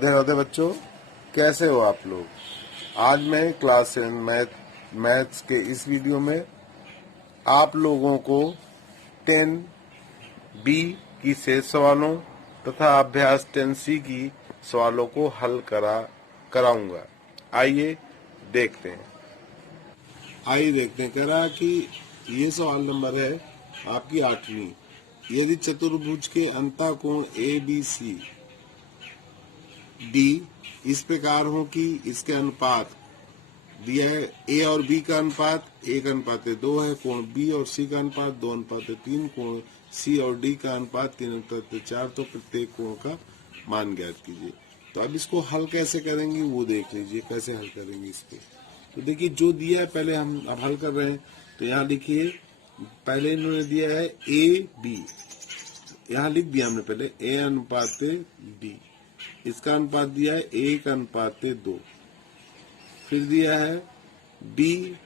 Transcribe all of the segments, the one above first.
राधे राधे बच्चों, कैसे हो आप लोग। आज मैं क्लास 10 मैथ्स के इस वीडियो में आप लोगों को 10B की शेष सवालों तथा अभ्यास 10C की सवालों को हल कराऊंगा। आइए देखते हैं। करा कि ये सवाल नंबर है आपकी 8वीं। यदि चतुर्भुज के अंतःकोण ABC डी इस प्रकार हो कि इसके अनुपात दिया है ए और बी का अनुपात 1:2 है, कोण बी और सी का अनुपात 2:3, कोण सी और डी का अनुपात 3:4, तो प्रत्येक कोण का मान ज्ञात कीजिए। तो अब इसको हल कैसे करेंगे वो देख लीजिए, कैसे हल करेंगे इसको। तो देखिए जो दिया है पहले हम अब हल कर रहे हैं। तो यहाँ लिखिए, पहले इन्होंने दिया है ए बी, यहाँ लिख दिया हमने पहले ए अनुपात बी, इसका अनुपात दिया है 1:2, फिर दिया है बी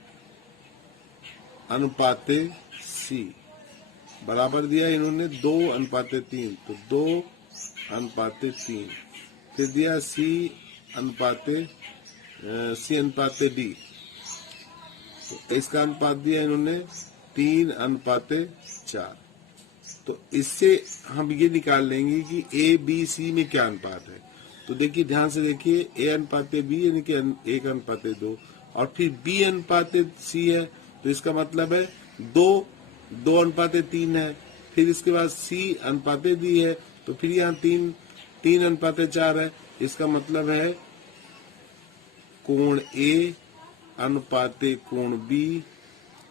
अनुपात सी बराबर दिया है इन्होंने 2:3, तो 2:3, फिर दिया सी अनुपात डी, तो इसका अनुपात दिया इन्होंने 3:4। तो इससे हम ये निकाल लेंगे कि ए बी सी में क्या अनुपात है। तो देखिए ध्यान से देखिए, ए अनुपात बी यानी कि 1:2 और फिर बी अनुपात सी है, तो इसका मतलब है 2:3 है। फिर इसके बाद सी अनुपात डी है, तो फिर यहाँ 3:4 है। इसका मतलब है कोण ए अनुपात कोण बी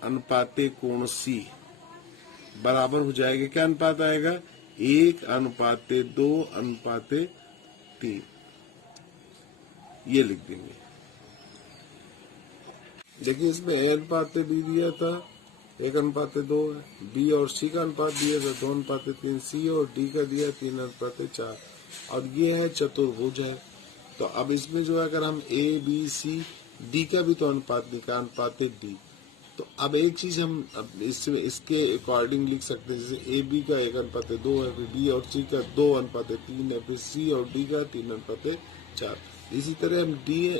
अनुपात कोण सी बराबर हो जाएगा, क्या अनुपात आएगा 1:2:3, ये लिख देंगे। देखिए इसमें ए अनुपात बी दिया था 1:2 है, बी और सी का अनुपात दिया था 2:3, सी और डी का दिया 3:4, और ये है चतुर्भुज है। तो अब इसमें जो है अगर हम ए बी सी डी का भी तो अनुपात निकाल, अनुपात डी, तो अब एक चीज हम अब इसके अकॉर्डिंग लिख सकते हैं, जैसे ए बी का 1:2 है, फिर बी और सी का 2:3 है, फिर सी और डी का 3:4। इसी तरह हम डी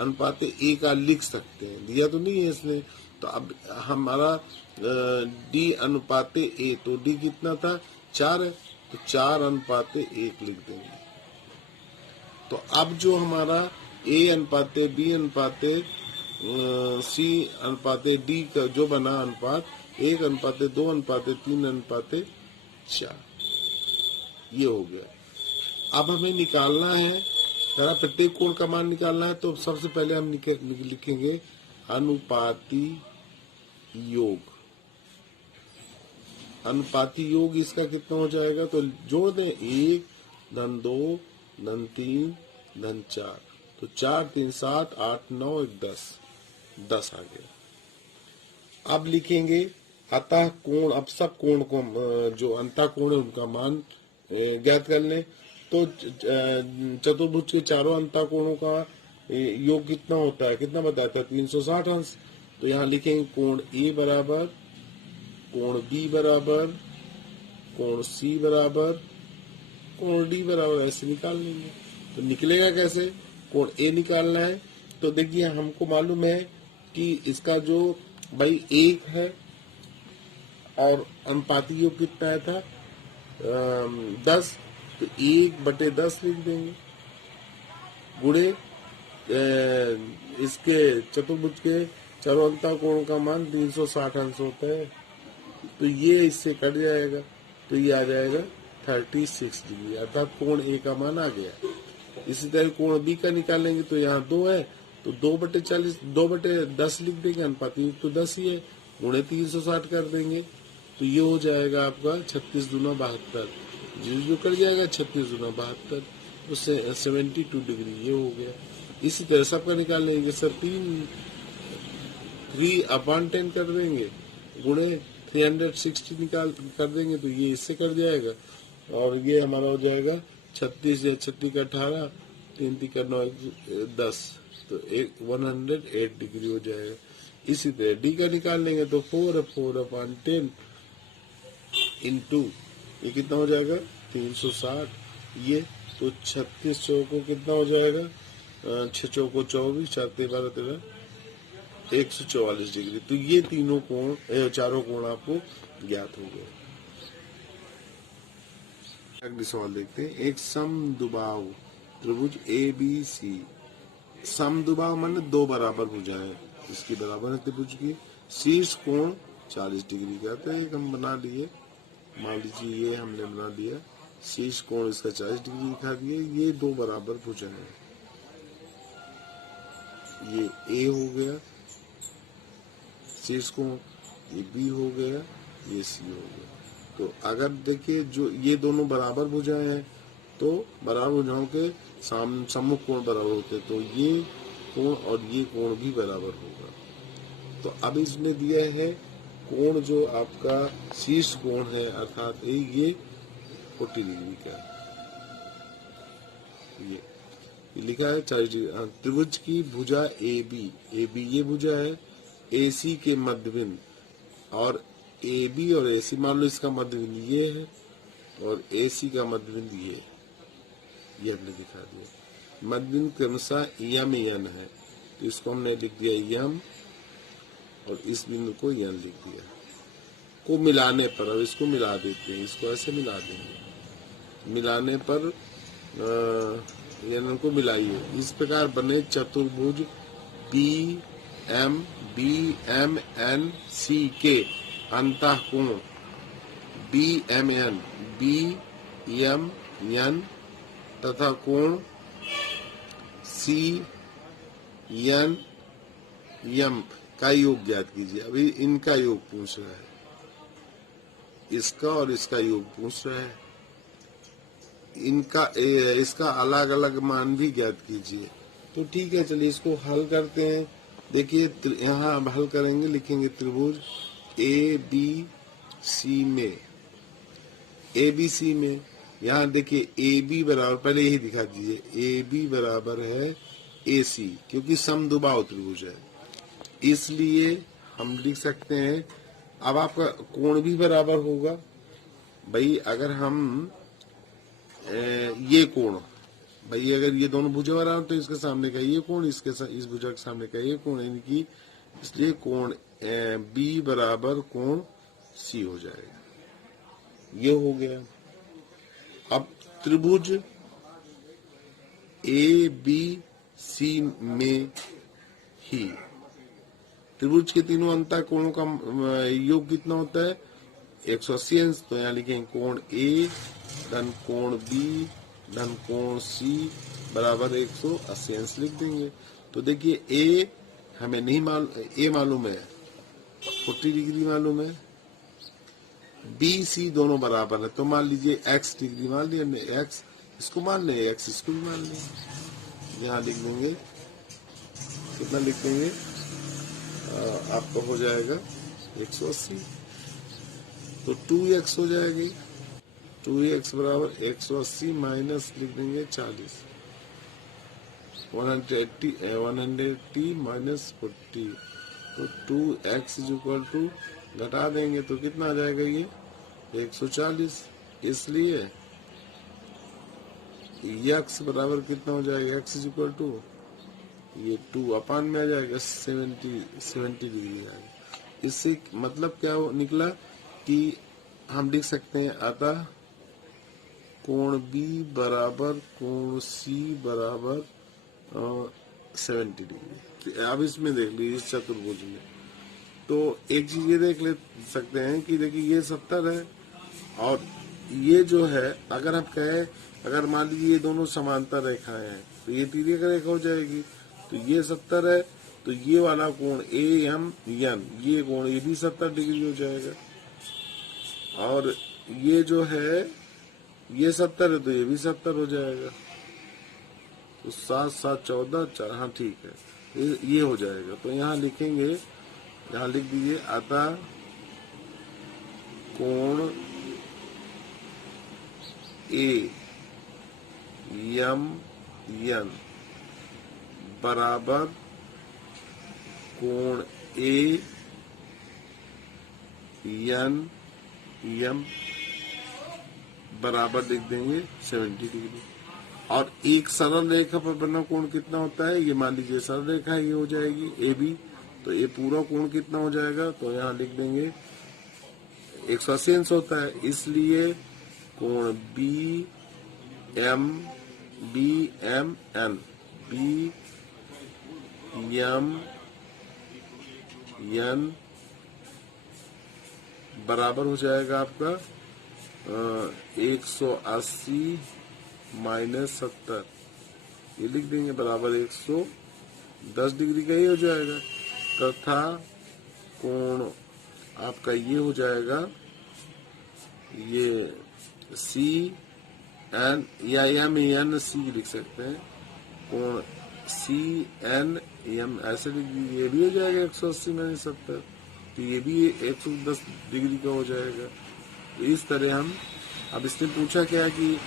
अनुपात ए का लिख सकते हैं, दिया तो नहीं है इसने। तो अब हमारा डी अनुपात ए, तो डी कितना था 4 है, तो 4:1 लिख देंगे। तो अब जो हमारा ए अनुपात बी अनुपात सी अनुपात डी का जो बना अनुपात 1:2:3:4, ये हो गया। अब हमें निकालना है, जरा प्रत्येक कोण का मान निकालना है। तो सबसे पहले हम लिखेंगे अनुपाती योग। अनुपाती योग इसका कितना हो जाएगा, तो जोड़ दें 1 धन 2 धन 3 धन 4, तो 4 3 7 8 9 1 10 आ गया। अब लिखेंगे अतः कोण। अब सब कोण को जो अंतः कोण है उनका मान ज्ञात कर लें। तो चतुर्भुज के चारों अंतः कोणों का योग कितना होता है, कितना बताया था 360 अंश। तो यहाँ लिखेंगे कोण ए बराबर कोण बी बराबर कोण सी बराबर कोण डी बराबर, ऐसे निकाल लेंगे। तो निकलेगा कैसे, कोण ए निकालना है। तो देखिए हमको मालूम है कि इसका जो भाई 1 है और अनुपाती योग कितना है था 10, तो 1/10 लिख देंगे, गुणे इसके चतुर्भुज के चारों अंतः कोणों का मान 360 अंश होता है, तो ये इससे कट जाएगा, तो ये आ जाएगा 36 डिग्री, अर्थात कोण ए का मान आ गया। इसी तरह कोण बी का निकालेंगे, तो यहाँ 2 है, तो 2/10 लिख देंगे, अनुपात योग तो 10 ही है, गुणे 360 कर देंगे, तो ये हो जाएगा आपका 36 दूना 72, जो कर जाएगा 36 दूना 72, उससे 72 डिग्री ये हो गया। इसी तरह सबका निकाल लेंगे सर, 3/10 कर देंगे, गुणे 360 निकाल कर देंगे, तो ये इससे कट जाएगा, और ये हमारा हो जाएगा 36 या 36 का 18, 3 का 9 10, तो 108 डिग्री हो जाएगा। इसी तरह डी का निकाल लेंगे, तो 4/10 इंटू ये कितना हो जाएगा 360, ये तो 36 चौको कितना हो जाएगा? 6 चौको 24, 4 तेरह 12 13, 144 डिग्री। तो ये तीनों कोण, चारों कोण आपको ज्ञात हो गए। अगले सवाल देखते हैं। एक समद्विबाहु त्रिभुज ए बी सी, समद्विबाहु माने दो बराबर भुजाएं, इसकी बराबर है त्रिभुज की, शीर्ष कोण 40 डिग्री का। तो एक हम बना लिए, मान लीजिए ये हमने बना लिया, शीर्ष कोण इसका 40 डिग्री दिखा दिए। ये दो बराबर भुजाएं हैं, ये ए हो गया शीर्ष कोण, ये बी हो गया, ये सी हो गया। तो अगर देखिए जो ये दोनों बराबर भुजाएं हैं, तो बराबर भुजाओं के सम्मुख कोण बराबर होते हैं, तो ये कोण और ये कोण भी बराबर होगा। तो अब इसने दिया है कोण जो आपका शीर्ष कोण है, अर्थात ये 40 डिग्री का, ये लिखा है 40 डिग्री। त्रिभुज की भुजा ए बी ये भुजा है, ए सी के मध्यबिंद, और ए बी और ए सी मान लो इसका मध्यबिंद ये है और ए सी का मध्यबिंद ये हमने दिखा दिया। मध्यबिंद क्रमशः यम एन है, तो इसको हमने लिख दिया यम और इस बिंदु को यन लिख दिया। को मिलाने पर, अब इसको मिला देते हैं, इसको ऐसे मिला देंगे, मिलाने पर यन को मिलाइए, इस प्रकार बने चतुर्भुज बी एम एन सी के अंतः कोण B M N B M N तथा कोण सी एन एम का योग ज्ञात कीजिए। अभी इनका योग पूछ रहा है, इसका और इसका योग पूछ रहा है, इनका इसका अलग अलग मान भी ज्ञात कीजिए। तो ठीक है, चलिए इसको हल करते हैं। देखिए यहाँ अब हल करेंगे, लिखेंगे त्रिभुज ए बी सी में, ए बी सी में यहाँ देखिए ए बी बराबर, पहले यही दिखा दीजिए, ए बी बराबर है ए सी, क्योंकि समद्विबाहु त्रिभुज है, इसलिए हम लिख सकते हैं। अब आपका कोण भी बराबर होगा भाई, अगर हम ये कोण भाई, अगर ये दोनों भुजा बराबर तो इसके सामने का ये कोण, इसके इस भुजा के सामने का ये कोण, इनकी, इसलिए कोण बी बराबर कोण सी हो जाएगा, ये हो गया। अब त्रिभुज ए बी सी में ही त्रिभुज के तीनों अंतः कोणों का योग कितना होता है? 180 अंश। तो यहाँ लिखेंगे कोण ए धन कोण बी धन कोण सी बराबर 180 अंश लिख देंगे। तो देखिए ए हमें नहीं मालूम है, 40 डिग्री मालूम है, बी सी दोनों बराबर है, तो मान लीजिए x डिग्री मान लिया हमने, x इसको मान लें, x इसको भी मान लें। यहाँ लिख देंगे, कितना लिख देंगे, आपका हो जाएगा 180, तो 2x हो जाएगी, 2x बराबर 180 माइनस लिख देंगे 40, 180 माइनस 40, तो 2x इज इक्वल टू, घटा देंगे तो कितना आ जाएगा ये 140। इसलिए x बराबर कितना हो जाएगा, x इज इक्वल टू ये 2 अपान में आ जाएगा 70 डिग्री आएगा। इससे मतलब क्या निकला कि हम लिख सकते हैं अतः कोण B बराबर कोण C बराबर 70 डिग्री। अब इसमें देख लीजिए इस चतुर्भुज में, तो एक चीज ये देख ले सकते हैं कि देखिए ये 70 है और ये जो है, अगर आप कहें, अगर मान लीजिए ये दोनों समांतर रेखाएं हैं तो ये तिर्यक रेखा हो जाएगी। तो ये 70 है, तो ये वाला कोण ए एम एन, ये कोण ये भी 70 डिग्री हो जाएगा, और ये जो है ये 70 है तो ये भी 70 हो जाएगा। तो 7 7 14 4, हाँ ठीक है, ये हो जाएगा। तो यहाँ लिखेंगे, यहाँ लिख दीजिए अतः कोण ए एम एन बराबर कोण ए एन एम बराबर लिख देंगे 70 डिग्री। और एक सरल रेखा पर बना कोण कितना होता है, ये मान लीजिए सरल रेखा ये हो जाएगी ए बी, तो ये पूरा कोण कितना हो जाएगा, तो यहाँ लिख देंगे 180 अंश होता है, इसलिए कोण B M N B M N बराबर हो जाएगा आपका 180 माइनस 70, ये लिख देंगे बराबर 110 डिग्री का ही हो जाएगा, तथा कोण आपका ये हो जाएगा, ये सी एन या एम एन सी लिख सकते हैं, कोण सी एन एम ऐसे लिख दीजिए, ये भी हो जाएगा 180 माइनस 70, तो ये भी 110 डिग्री का हो जाएगा। तो इस तरह हम, अब इसने पूछा क्या कि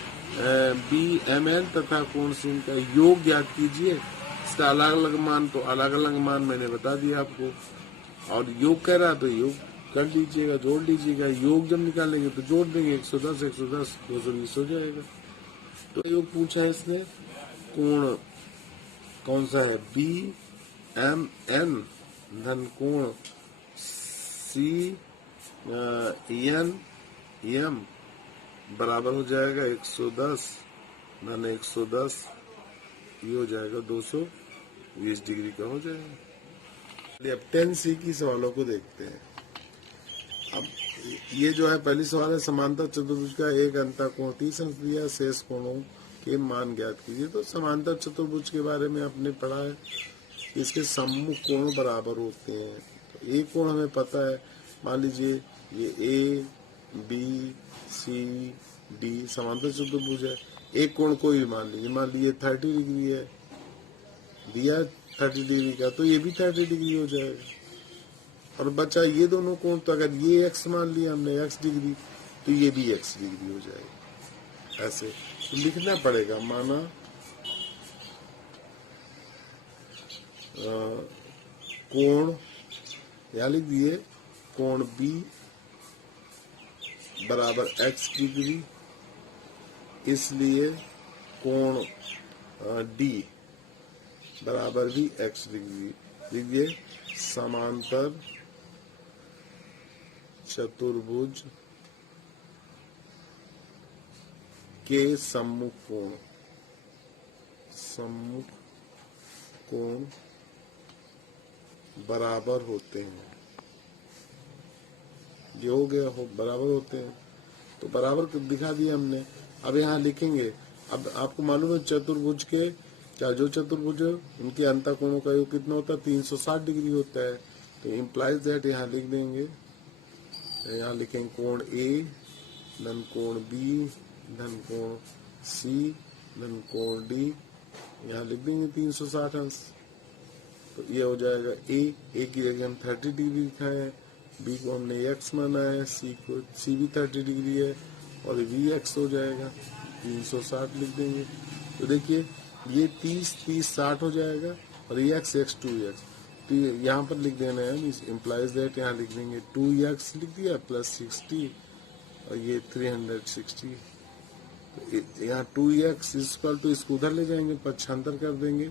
बी एम एन तथा कोण सी का योग ज्ञात कीजिए, इसका अलग अलग मान, तो अलग अलग मान मैंने बता दिया आपको, और योग कह रहा तो योग कर लीजिएगा, जोड़ लीजिएगा, योग जब निकालेंगे तो जोड़ देंगे, 110 110 220 हो जाएगा। तो योग पूछा है इसने, कोण कौन सा है, बी एम एन धन कोण सी एन एम बराबर हो जाएगा 110 धन 110, ये हो जाएगा 220 डिग्री का हो जाएगा। अब 10C की सवालों को देखते हैं। अब ये जो है पहली सवाल है, समांतर चतुर्भुज का एक अंतःकोण 30 अंश दिया, शेष कोणों के मान ज्ञात कीजिए। तो समांतर चतुर्भुज के बारे में आपने पढ़ा है, इसके सम्मुख कोण बराबर होते हैं। तो एक कोण हमें पता है, मान लीजिए ये ए बी सी डी समांतर चतुर्भुज है, एक कोण कोई मान लीजिए 30 डिग्री है, दिया 30 डिग्री का, तो ये भी 30 डिग्री हो जाएगा। और बचा ये दोनों कोण, तो अगर ये x मान लिया हमने x डिग्री, तो ये भी x डिग्री हो जाएगा। ऐसे तो लिखना पड़ेगा, माना कोण, यहाँ लिख दिए कोण B बराबर x डिग्री, इसलिए कोण D बराबर भी x डिग्री। लिखिए समांतर चतुर्भुज के सम्मुख कोण बराबर होते हैं। ये हो गया, बराबर होते हैं, तो बराबर दिखा दिया हमने। अब यहाँ लिखेंगे, अब आपको मालूम है चतुर्भुज के, क्या जो चतुर्भुज उनके अंतःकोणों का योग कितना होता है, 360 डिग्री होता है। तो इम्प्लाइज दैट यहाँ लिख देंगे, यहाँ लिखेंगे कोण ए धन कोण बी धन कोण सी धन कोण डी, यहाँ लिख देंगे 360 अंश। तो ये हो जाएगा ए की जगह हम 30 डिग्री लिखा है, बी को हमने x माना है, सी भी 30 डिग्री है, और वी एक्स हो जाएगा 360 लिख देंगे। तो देखिए ये 30 30 60 हो जाएगा, और ये x 2x, तो यहाँ पर लिख देना है, इम्प्लाइज दैट यहाँ लिख देंगे 2x लिख दिया प्लस 60, और ये 360। तो यहाँ 2x इक्वल टू, इसको उधर ले जाएंगे, पक्षांतर कर देंगे,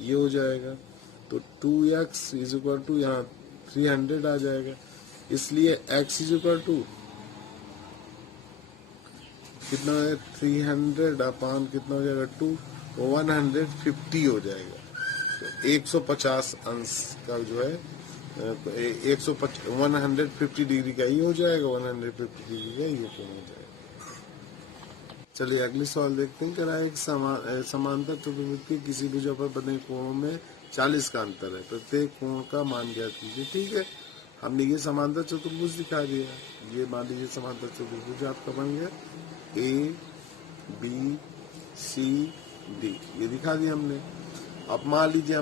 ये हो जाएगा। तो 2x इज इक्वल टू यहाँ 300 आ जाएगा, इसलिए x इज इक्वल टू कितना है, 300 अपान कितना हो जाएगा 2, 150 हो जाएगा। तो 150 अंश का जो है 150 डिग्री का ही हो जाएगा, 150 डिग्री का ये कोण हो जाएगा। चलिए अगली सवाल देखते हैं। कह रहा है समांतर चतुर्भुज के किसी भुजा पर बने कोणों में 40 का अंतर है, प्रत्येक कोण का मान ज्ञात कीजिए। ठीक है, हमने ये समांतर चतुर्भुज दिखा दिया, ये मान लीजिए समांतर चतुर्भुज आपका बन गया, ए बी सी डी, ये दिखा दिया हमने। अब मान लीजिए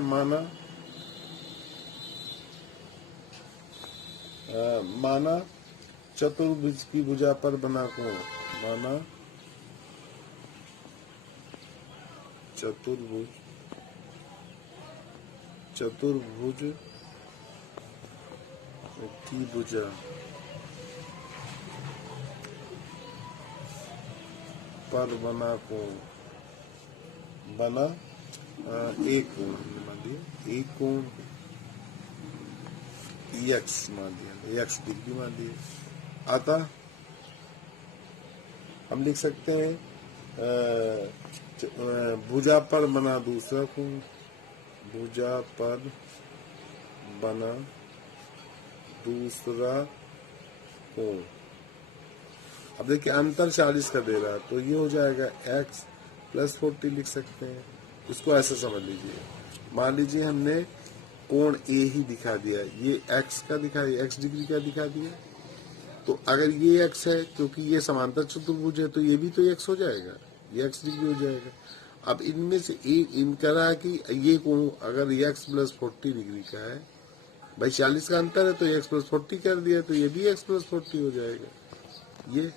माना चतुर्भुज की भुजा पर बना कोण, माना चतुर्भुज की भुजा पर बना कोण बना एक कोण हमने मान दिया, एक कोण एक्स मान दिया, एक्स डिग्री मान दिया। अतः हम लिख सकते हैं भुजा पर बना दूसरा कोण, भुजा पर बना दूसरा कोण। अब देखिए अंतर 40 का दे रहा है, तो ये हो जाएगा x प्लस 40 लिख सकते हैं। इसको ऐसे समझ लीजिए, मान लीजिए हमने कोण ए ही दिखा दिया, ये x का दिखा दिया, x डिग्री का दिखा दिया, तो अगर ये x है, क्योंकि ये समांतर चतुर्भुज है, तो ये भी तो x हो जाएगा, ये x डिग्री हो जाएगा। अब इनमें से इनका रहा कि ये कोण अगर x प्लस 40 डिग्री का है, भाई 40 का अंतर है, तो x प्लस 40 कर दिया, तो ये भी x प्लस 40 हो जाएगा। ये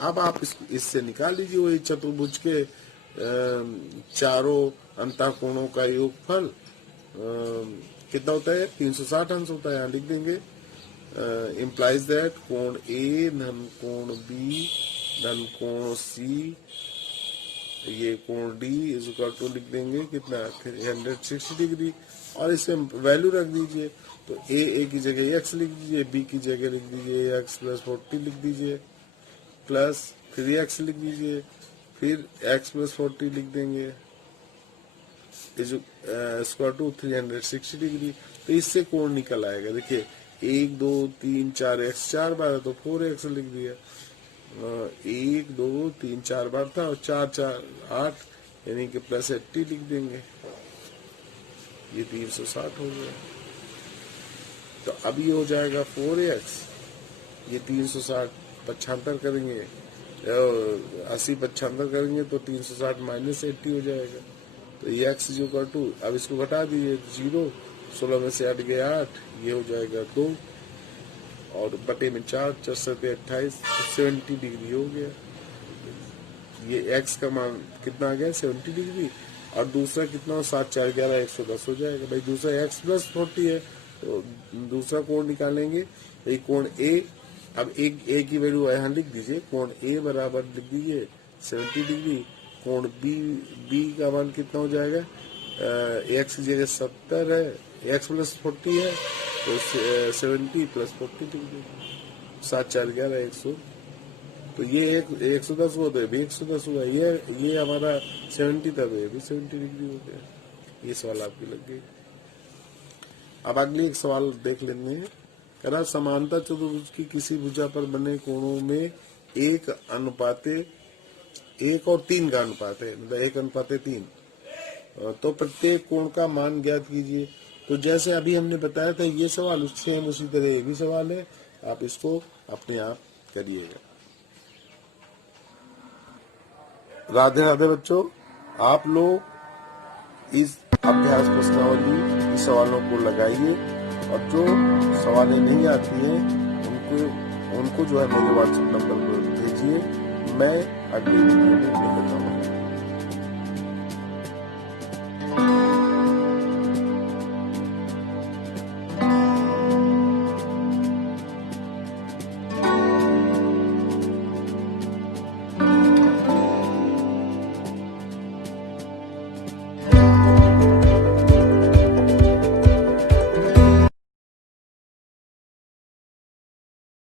अब आप इससे निकाल लीजिए वही चतुर्भुज के चारों अंतःकोणों का योगफल कितना होता है, 360 अंश होता है। यहाँ लिख देंगे इम्प्लाइज दैट कोण ए धन कोण बी धन कोण सी, ये कोण डी इज इक्वल टू लिख देंगे कितना 360 डिग्री, और इसे वैल्यू रख दीजिए। तो ए की जगह x लिख दीजिए, बी की जगह लिख दीजिए x प्लस 40 लिख दीजिए, प्लस 3x लिख दीजिए, फिर x प्लस 40 लिख देंगे इज इक्वल टू 360 डिग्री। तो इससे कोण निकल आएगा। देखिए 1 2 3 4 x 4 बार है, तो 4x लिख दिया, 1 2 3 4 बार था, और 4 4 8 यानी कि प्लस 80 लिख देंगे, ये 360 हो गया। तो अब ये हो जाएगा 4x, ये 360 पचहत्तर करेंगे, 80 पचहत्तर करेंगे तो 360 माइनस 80 हो जाएगा। तो ये x इज इक्वल टू, अब इसको घटा दीजिए 0, 16 में से 8 गया 8, ये हो जाएगा 2, और बटे में 4, 4 7 28, 70 डिग्री हो गया। ये x का मान कितना आ गया 70 डिग्री, और दूसरा कितना 7 4 11 110 हो जाएगा। भाई दूसरा x प्लस 40 है, तो दूसरा कोण निकालेंगे, तो ये कोण a, अब एक a की वैल्यू यहाँ लिख दीजिए, कोण a बराबर लिख दीजिए 70 डिग्री, कोण b का मान कितना हो जाएगा, x की जगह 70 है, x प्लस 40 है, तो 70 प्लस 40 डिग्री, 7 4 11 100, तो ये 110 हुआ, तो ये भी 110 हुआ, ये हमारा 70 था, तो ये भी 70 डिग्री हो गया। ये सवाल आपकी लग गई। अब अगले एक सवाल देख लेते हैं। कह रहा समांतर चतुर्भुज की किसी भुजा पर बने कोणों में 1 अनुपाते 1 और 3 का अनुपात है, मतलब 1 अनुपाते 3, तो प्रत्येक कोण का मान ज्ञात कीजिए। तो जैसे अभी हमने बताया था ये सवाल, उससे हम उसी तरह ये भी सवाल है, आप इसको अपने आप करिएगा। राधे राधे बच्चों, आप लोग इस अभ्यास प्रश्नावली सवालों को लगाइए, और जो सवालें नहीं आती हैं उनको जो है मेरे व्हाट्सएप नंबर पर भेजिए, मैं अगली वीडियो में बताऊंगा।